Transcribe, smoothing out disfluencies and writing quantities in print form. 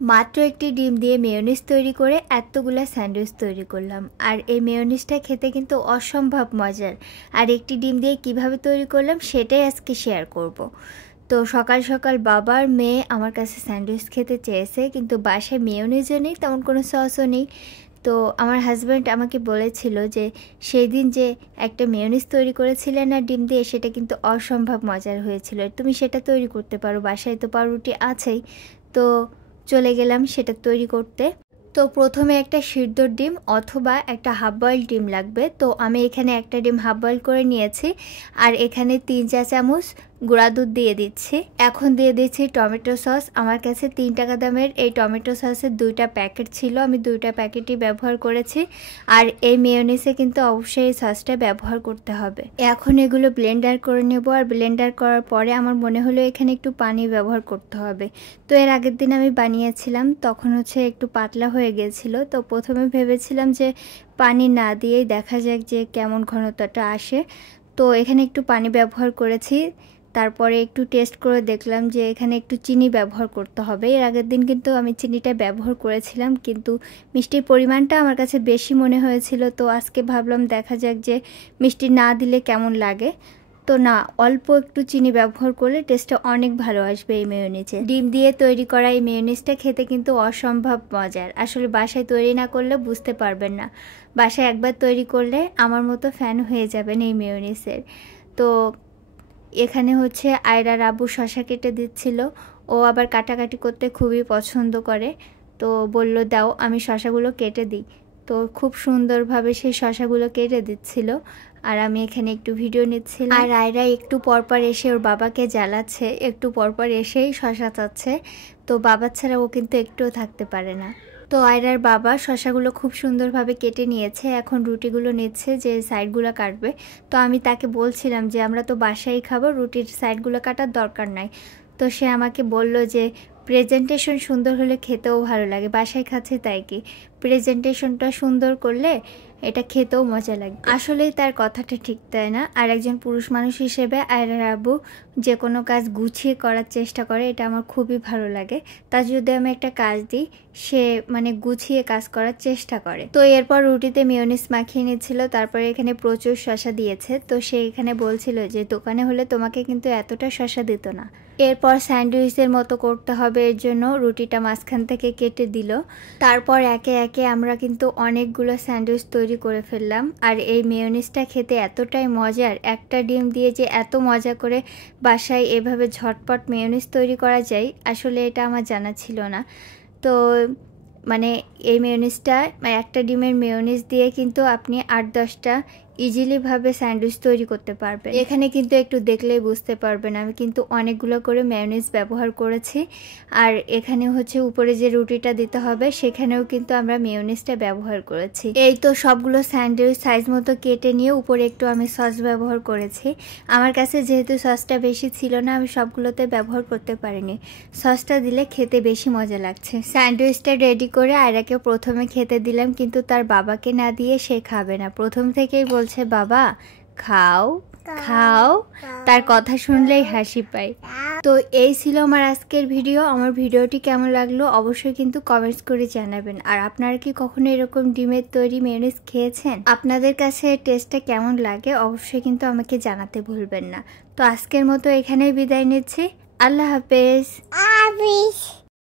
মাত্র একটি ডিম দিয়ে মেয়োনিজ তৈরি করে এতগুলা স্যান্ডউইচ তৈরি করলাম। আর এই মেয়োনিজটা খেতে কিন্তু অসম্ভব মজার। আর একটি ডিম দিয়ে কিভাবে তৈরি করলাম সেটাই আজকে শেয়ার করব। তো সকাল সকাল বাবার মেয়ে আমার কাছে স্যান্ডউইচ খেতে চেয়েছে, কিন্তু বাসায় মেয়োনিজও নেই, তেমন কোনো সসও নেই। তো আমার হাজব্যান্ড আমাকে বলেছিল যে সেই দিন যে একটা মেয়োনিজ তৈরি করেছিলে না ডিম দিয়ে, সেটা কিন্তু অসম্ভব মজার হয়েছিল, তুমি সেটা তৈরি করতে পারো, বাসায় তো পাউরুটি আছেই। তো চলে গেলাম সেটা তৈরি করতে। তো প্রথমে একটা সিদ্ধ ডিম অথবা একটা হাফ বয়েল ডিম লাগবে। তো আমি এখানে একটা ডিম হাফ বয়েল করে নিয়েছি, আর এখানে 3 চা চামচ গুঁড়া দুধ দিয়ে দিচ্ছি। এখন দিয়ে দিচ্ছি টমেটো সস। আমার কাছে 3 টাকা দামের এই টমেটো সসের 2টা প্যাকেট ছিল, আমি 2টা প্যাকেটই ব্যবহার করেছি। আর এই মেয়োনিজে কিন্তু অবশ্যই এই সসটা ব্যবহার করতে হবে। এখন এগুলো ব্লেন্ডার করে নেব, আর ব্লেন্ডার করার পরে আমার মনে হলো এখানে একটু পানি ব্যবহার করতে হবে। তো এর আগের দিন আমি বানিয়েছিলাম, তখন একটু পাতলা হয়ে গেছিলো। তো প্রথমে ভেবেছিলাম যে পানি না দিয়েই দেখা যাক যে কেমন ঘনত্বটা আসে। তো এখানে একটু পানি ব্যবহার করেছি, তারপরে একটু টেস্ট করে দেখলাম যে এখানে একটু চিনি ব্যবহার করতে হবে। এর আগের দিন কিন্তু আমি চিনিটা ব্যবহার করেছিলাম, কিন্তু মিষ্টির পরিমাণটা আমার কাছে বেশি মনে হয়েছিল। তো আজকে ভাবলাম দেখা যাক যে মিষ্টি না দিলে কেমন লাগে। তো না, অল্প একটু চিনি ব্যবহার করলে টেস্টটা অনেক ভালো আসবে এই মেয়োনিজে। ডিম দিয়ে তৈরি করা এই মেয়োনিজটা খেতে কিন্তু অসম্ভব মজার। আসলে বাসায় তৈরি না করলে বুঝতে পারবেন না, বাসায় একবার তৈরি করলে আমার মতো ফ্যান হয়ে যাবেন এই মেয়োনিজের। তো এখানে আয়রার আব্বু শশা কেটে দিচ্ছিল। ও আবার কাটাকাটি করতে খুবই পছন্দ করে, তো বলল দাও আমি শশাগুলো কেটে দিই। তো খুব সুন্দরভাবে সেই শশাগুলো কেটে দিচ্ছিল, আর আমি এখানে একটু ভিডিও নিচ্ছিলাম। আর আয়রা একটু পরপর এসে ওর বাবাকে জ্বালাচ্ছে, একটু পরপর এসেই শশা চাচ্ছে। তো বাবা ছাড়া ও কিন্তু একটুও থাকতে পারে না। তো আয়রার বাবা শশাগুলো খুব সুন্দরভাবে কেটে নিয়েছে, এখন রুটিগুলো নিচ্ছে যে সাইডগুলো কাটবে। তো আমি তাকে বলছিলাম যে আমরা তো বাসায় খাবো, রুটির সাইডগুলো কাটার দরকার নাই। তো সে আমাকে বলল যে প্রেজেন্টেশন সুন্দর হলে খেতেও ভালো লাগে, বাসায় খাচ্ছে তাই কি, প্রেজেন্টেশনটা সুন্দর করলে এটা খেতেও মজা লাগে। আসলেই তার কথাটা ঠিক, তাই না? আর একজন পুরুষ মানুষ হিসেবে আয়রার আব্বু যে কোনো কাজ গুছিয়ে করার চেষ্টা করে, এটা আমার খুবই ভালো লাগে। তার যদি আমি একটা কাজ দিই, সে গুছিয়ে কাজ করার চেষ্টা করে। তো এরপর রুটিতে মেয়োনিজ মাখিয়ে নিচ্ছিল, তারপরে এখানে প্রচুর শসা দিয়েছে। তো সে এখানে বলছিল যে দোকানে হলে তোমাকে কিন্তু এতটা শসা দিত না। এরপর স্যান্ডউইচের মতো করতে হবে, এর জন্য রুটিটা মাঝখান থেকে কেটে দিল। তারপর একে একে আমরা কিন্তু অনেকগুলো স্যান্ডউইচ তৈরি করে ফেললাম। আর এই মেয়োনিজটা খেতে এতটাই মজার, একটা ডিম দিয়ে যে এত মজা করে বাসায় এভাবে ঝটপট মেয়োনিজ তৈরি করা যায়, আসলে এটা আমার জানা ছিল না। তো এই মেয়োনিজটা একটা ডিমের মেয়োনিজ দিয়ে কিন্তু আপনি 8-10টা ইজিলিভাবে স্যান্ডউইচ তৈরি করতে পারবেন। এখানে কিন্তু একটু দেখলেই বুঝতে পারবেন আমি কিন্তু অনেকগুলো করে মেয়োনিজ ব্যবহার করেছি। আর এখানে উপরে যে রুটিটা দিতে হবে সেখানেও কিন্তু আমরা মেয়োনিজটা ব্যবহার করেছি। এই তো সবগুলো স্যান্ডউইচ সাইজ মতো কেটে নিয়ে উপরে একটু আমি সস ব্যবহার করেছি। আমার কাছে যেহেতু সসটা বেশি ছিল না, আমি সবগুলোতে ব্যবহার করতে পারিনি। সসটা দিলে খেতে বেশি মজা লাগছে। স্যান্ডউইচটা রেডি করে আয়রাকে প্রথমে খেতে দিলাম, কিন্তু তার বাবাকে না দিয়ে সে খাবে না। প্রথম থেকেই বলছে বাবা খাও খাও, তার কথা শুনলেই হাসি পায়। তো এই ছিল আমার আজকের ভিডিও। আমার ভিডিওটি কেমন লাগলো অবশ্যই কিন্তু কমেন্টস করে জানাবেন। আর আপনারা কি কখনো এরকম ডিমের তৈরি মেয়োনিজ খেয়েছেন? আপনাদের কাছে টেস্টটা কেমন লাগে অবশ্যই কিন্তু আমাকে জানাতে ভুলবেন না। তো আজকের মতো এখানেই বিদায় নিচ্ছি। আল্লাহ হাফেজ।